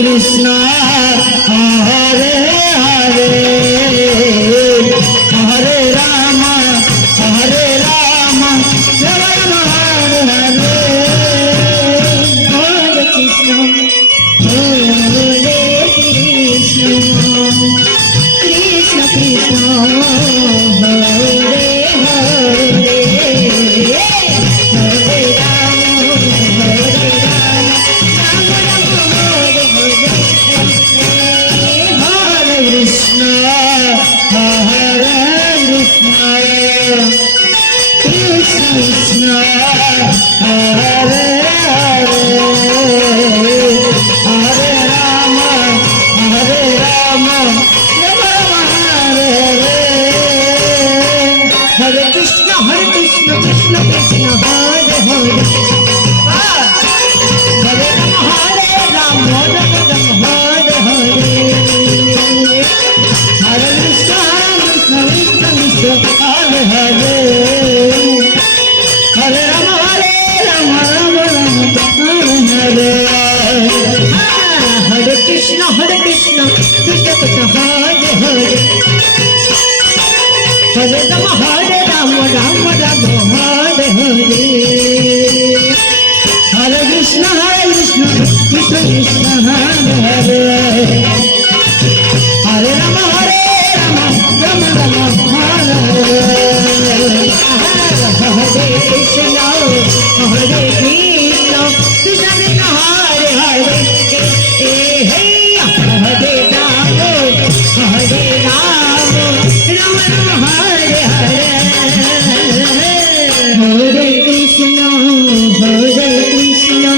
Krishna Hare Hare Hare Rama Hare Rama Rama Rama Hare Hare Hare Krishna Krishna Krishna Hare Hare Krishna Hare Hare Hare Rama Hare Rama Rama Rama Hare Hare Hare Krishna Krishna Krishna Hare Hare Hare Rama Rama Rama Hare Hare Hare Krishna Krishna Krishna Hare Hare Hare Rama Rama Rama Hare Hare Hare Krishna Krishna Krishna Hare Hare Hare Rama Rama Rama Hare Hare Hare Krishna Krishna Krishna Hare Hare Hare Rama Rama Rama Hare Hare Hare Krishna Krishna Krishna Hare Hare Hare Rama Rama Rama Hare Hare Hare Krishna Krishna Krishna Hare Hare Hare Rama Rama Rama Hare Hare Hare Krishna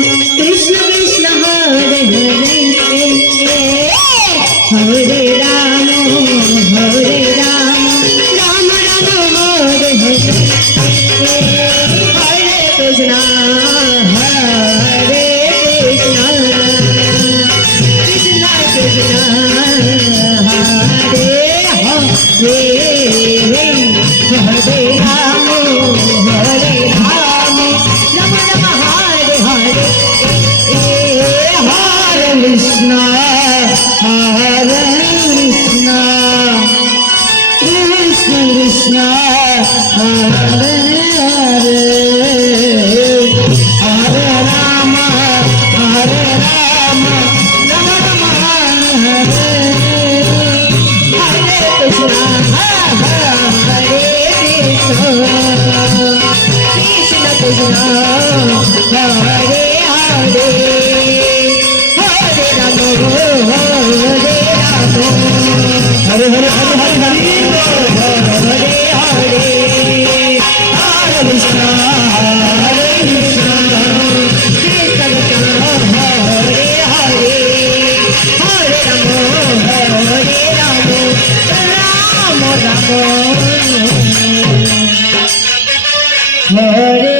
Krishna Krishna Hare Hare Hare Rama Rama Rama Hare Hare Hare Krishna Krishna Krishna Hare Hare Hare Rama Rama Rama Hare Hare Hare Krishna Krishna Krishna Hare Hare Hare Rama Hare Hare Krishna Krishna Krishna Hare Hare Hare Rama Rama Rama Hare